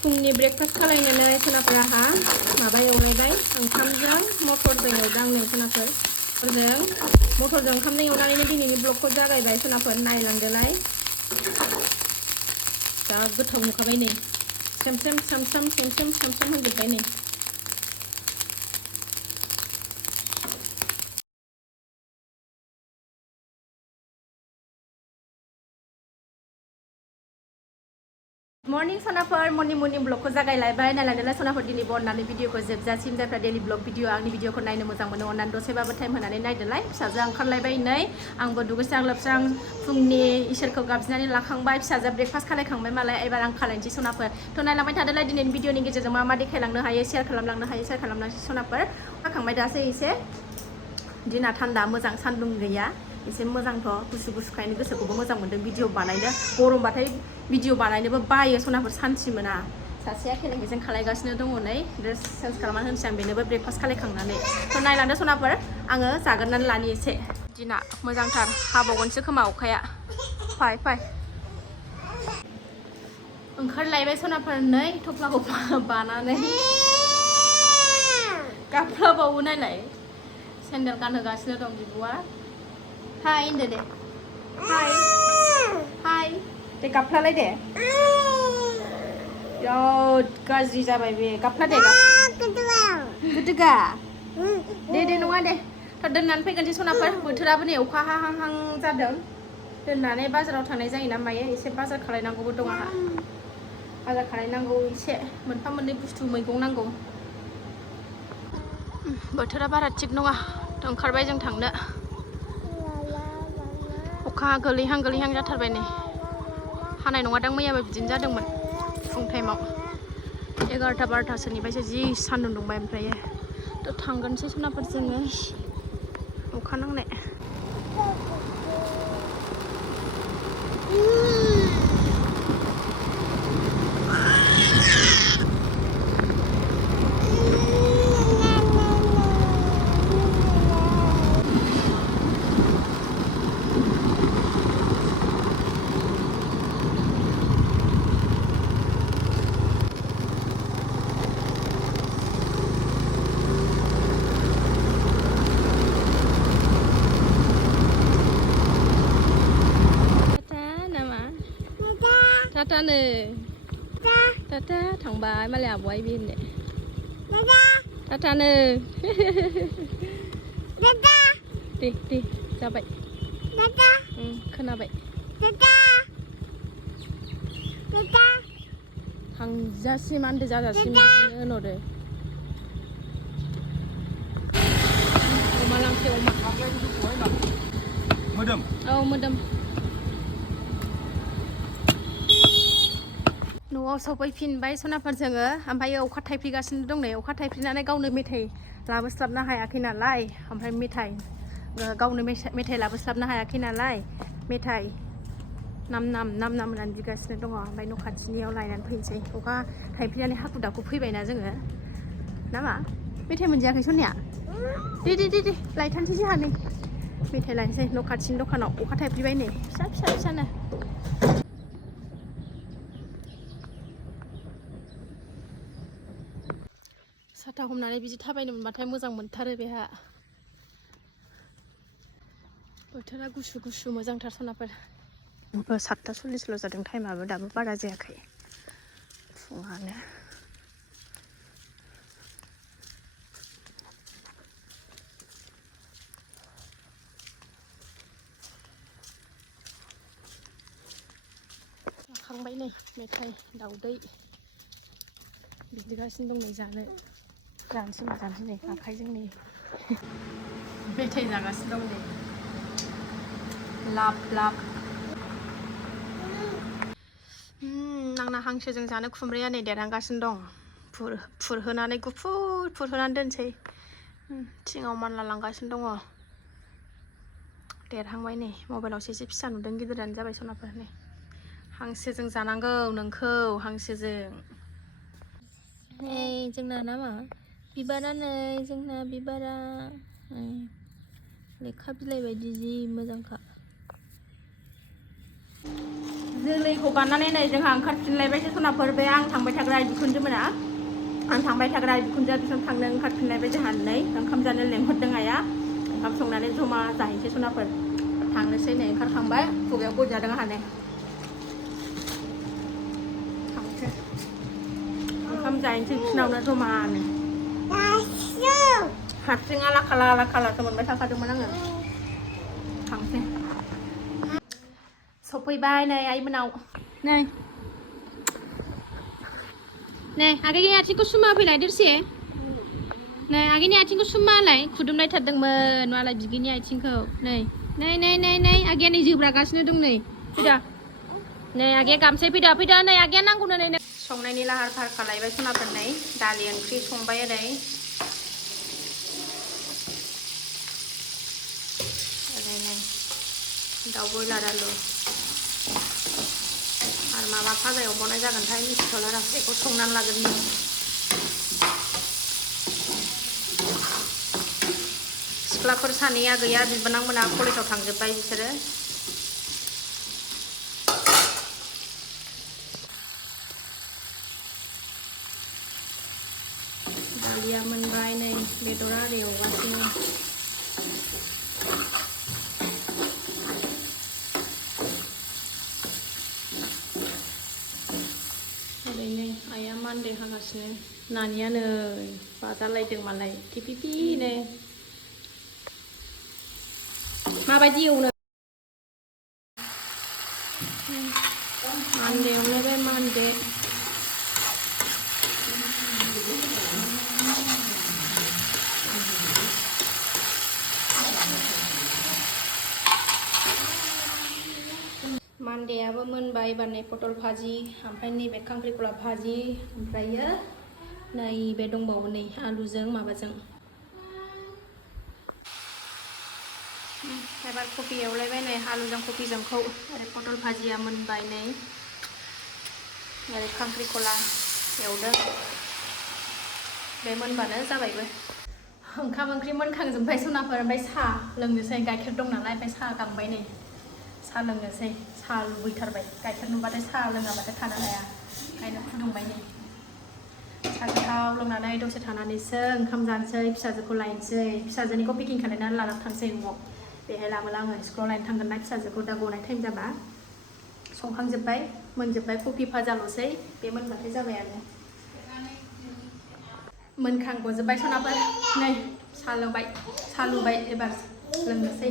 फुंनि ब्रेकफास्ट खालायनानै सोनाफोराहा माबा एवलायबाय ओंखामजों मटरजों एवदों आंनो सोनाफोर मटरजों ओंखामजों एवनानैनो दिनैनि ब्लगखौ जागायबाय सोनाफोर नायलांदोलाय जा गोथाव नुखाबाय नै सेम होजोब्बाय नै मर्निं सनाफोर मर्निं ब्लगखौ जागायलायबाय नायलांदोलाय सनाफोर दिनै बननानै भिडिअखौ जोबजासिम जायफ्रा डेलि ब्लग भिडिअ आंनि भिडिअखौ नायनो मोजां मोनो अननानै दसेबाबो टाइम होनानै नायदोलाय फिसाजोआ ओंखारलायबाय नै आंबो दुगैस्रां लोबस्रां फुंनि इसोरखौ गाबज्रिनानै लाखांबाय फिसाजोआ ब्रेकफास्ट खालायखांबाय मालाय एबार आं खालायनोसै सनाफोर थ' नायलांबाय थादोलाय दिनैनि भिडिअनि गेजेरजों मा देखायलांनो हायो शेयार खालामलांनो हायो शेयार खालामलांसै सनाफोर खाखांबाय दासो एसे दिना थान्दा मोजां सान्दुं गैया एसे मोजांथ' गुसु गुसुखायनो गोसोखौबो मोजां मोन्दों भिडिअ बानायनो गरमबाथाय भिडिअ बानायनोबो बायो सनाफोर सान्थि मोना सासेया खेलेंखेजें खालायगासिनो दङ नै ड्रेस चेन्ज खालामनानै होनोसै आं बेनोबो ब्रेकफास्ट खालायखांनानै थ' नायलांदो सनाफोर आङो जाग्रोनानै लानि एसे दिना मोजांथार हाबावगोनसो खोमा अखाया फाय ओंखारलायबाय सनाफोर नै थफ्लाखौ बानानै गाबफ्लाबावो नायलाय सेन्देल गानहोगासिनो दं बिब'आ हाय होनदो दे हाय दे गाबफ्लालाय दे बिराद गाज्रि जाबाय बे गाबफ्ला दे गोदोगा दे नङा दे थ' दोननानै फैगोनसै सनाफोर बोथोराबो नै अखा हाहां जादों दोननानै बाजाराव थांनाय जायो ना मायो एसे बाजार खालायनांगौबो दं आंहा बाजार खालायनांगौ एसे मोनफा मोननै बुस्थु मैगं नांगौ बोथोरा बारा थिग नङा ओंखारबाय जों थांनो अखा गोलैहां जाथारबाय नै हानाय नङादां मैयाबो बिदिनो जादोंमोन फुं टाइमाव 11-12थासोनिफ्रायसो जि सान्दुं दुंबाय ओमफ्राय थ' थांगोनसै सनाफोर जोङो अखा नांनाय Tata nih, Tata thằng bà mà là quay pin nè, Tata nih, đi, ra vậy, kenapa? Thằng Jasim ăn thì ra Jasim nữa rồi đấy, mà làm kiểu mặc, mendem. न'आव सफैफिनबाय सनाफोर जोङो ओमफ्राय अखा थाइफ्रिगासिनो दं नै अखा थाइफ्रिनानै गावनो मेथाइ लाबोस्लाबनो हायाखै नालाय ओमफ्राय गावनो मेथाइ लाबोस्लाबनो हायाखै नालाय मेथाइ नाम होननानै बिगासिनो दङ ओमफ्राय न' खाथिनियाव लायनानै फैनोसै अखा थाइफ्रिनानै हाखु दाखु फैबायना जोङो ना मा मेथाइ मोनजायाखै सनिया दे लायथारनोसै जोंहा नै मेथाइ लायनोसै न' खाथिनि दखानाव अखा थाइफ्रिबाय नै फिसानो साथा हमनानै बिदि थाबायनो मोनबाथाय मोजां मोनथारो बेहा बोथोरा गुसु मोजांथार सनाफोर 7:40 जादों टाइमाबो दाबो बारा जायाखै फुङानो जाखांबाय नै मेथाइ दाउदै बिदिगासिनो दं नै जानोसै नै आखाइजों नै मेथाइ जागासिनो दं नै लाब आंना हांसोजों जानो खुमब्राया नै देरहांगासिनो दं फुरहोनानै गुफुर फुरहोनानै दोनसै थिङाव मानला लांगासिनो दङ देरहांबाय नै मबाइलावसो एसे फिसा नुदों गिदिरानो जाबाय सनाफोर नै हांसोजों जानांगौ नोंखौ हांसोजों जोंना नामा बिबारा नै जोंना बिबारा लेखा बिलाइ बायदि जि मोजांखा जोलैखौ बारनानै नै जोंहा ओंखारफिनलायबायसो सनाफोर बे आं थांबाय थाग्रा बिखुनजो मोना आं थांबाय थाग्रा बिखुनजोआ बिसोर थांनो ओंखारफिनलायबाय जोंहा नै ओंखाम जानो लेंहरदों आइया ओंखाम संनानै जमा जाहैनोसै सनाफोर थांनोसै नै ओंखारखांबाय खुगायाव गजादों आंहा नै थांसै ओंखाम जाहैनोसै बिसिनावनो जमानो हारसिं आला खालासो मोनबाय थाखादोंमोन आङो थांसै सफैबाय नै आइमोनाव नै नै आगैनि आथिंखौ सुमा फैलाय दोरसे नै आगैनि आथिंखौ सुमालाय खुदुमनाय थारदोंमोन मालाय बिगैनि आथिंखौ नै नै नै नै नै आगैया नै जोब्रागासिनो दं नै फैदा नै आगैया गामसाय फैदा नै आगैया नांगौनो नै संनायनि लाहार फाहार खालायबाय सनाफोर नै दालि ओंख्रि संबाय ओरै नै दाउ बयलार आलु आरो माबा फाजा एवबावनाय जागोनथाय मिथिथ'ला र' बेखौ संनानै लागोन सिख्लाफोर सानैया गैया बिबोनांमोना कलेजाव थांजोब्बाय बिसोरो दालिया मोनबाय नै बेदरा ओरै एवगासिनो ओरै नै आइया मान्दे हागासिनो नानिया नै बाजालायदों मालाय टिपिपिनो माबायदि एवनो मान्दे एवलायबाय मान्दे मान्देयाबो मोनबाय एबार नै पटल भाजि ओमफ्राय नैबे खांख्रिखला भाजि ओमफ्रायो नैबे दंबावो नै आलुजों माबाजों एबार कफि एवलायबाय नै आलुजों कफिजोंखौ ओरै पटल भाजिया मोनबाय नै ओरै खांख्रिखला एवदों बे मोनबानो जाबायबो ओंखाम ओंख्रि मोनखांजोब्बाय सनाफोर ओमफ्राय साहा लोंनोसै गाइखेर दं नालाय ओमफ्राय साहा गांबाय नै साहा लोंनोसै साहा लुबैथारबाय गाइखेर नुबाथाय साहा लोङाबाथाय थानो हाया ओंखायनो फुदुंबाय नै साहा गोथाव लोंनानै दसे थानानैसो ओंखाम जानोसै फिसाजोखौ लायनोसै फिसाजोनिखौ पेकिं खालायनानै लानानै थांसै न'आव बेहाय लाबोला आङो स्कुलाव लायनो थांगोन ना फिसाजोखौ दा गनाय टाइम जाबा संखांजोब्बाय मोनजोब्बाय कफि भाजाल'सै बे मोनबाथाय जाबायानो मोनखांगजोब्बाय सनाफोर नै साहा लुबाय एबार लोंनोसै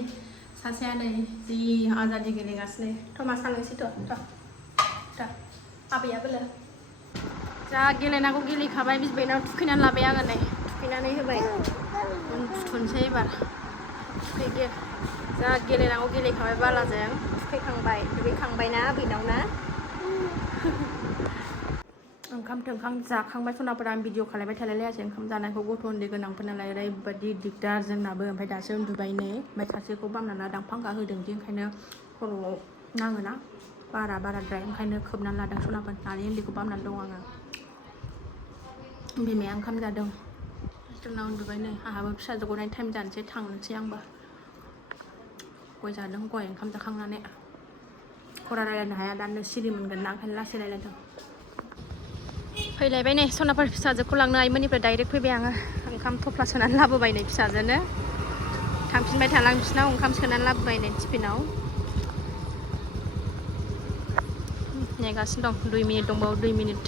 सासेया नै जि आजादि गेलेगासिनो थमा साहा लोंसैथ' आबैयाबो लो जा गेलेनांगौ गेलेखाबाय बिबैनाव थुखैनानै लाबाय आङो नै थुखैनानै होबाय उन्दुथ'नोसै एबार जा गेलेनांगौ गेलेखाबाय बालाजों थुखैखांबाय दुगैखांबायना आबैनाव ना ओंखाम थोंखाम जाखांबाय सनाफोरा आं भिडिअ खालायबाय थालायलायासै ओंखाम जानायखौ गथ' उन्दै गोनांफोर नालाय ओरैबायदि दिगदार जोंनाबो ओमफ्राय दासो उन्दुबाय नै ओमफ्राय सासेखौ बामनाना दांफां गाहोदोंदि ओंखायनो खर'आव नाङोना बाराद्राय ओंखायनो खोबनानै लादों सनाफोर नानि उन्दैखौ बामनानै दं आङो बिमाया ओंखाम जादों जोंना उन्दुबाय नै आंहाबो फिसाजो गनाय टाइम जानोसै थांनोसै आंबो गय जादों गय ओंखाम जाखांनानै खरा रायलायनो हाया दानो सिरि मोनगोन ना ओंखायनो लासै रायलायदों फैलायबाय नै सनाफोर फिसाजोखौ लांनो आइमोननिफ्राय डाइरेक्ट फैबाय आङो ओंखाम थफ्ला सोनानै लाबोबाय नै फिसाजोनो थांफिनबाय थालां बिसिनाव ओंखाम सोनानै लाबोबाय नै टिफिनाव नेगासिनो दं 2 मिनिट दंबावो 2 मिनिट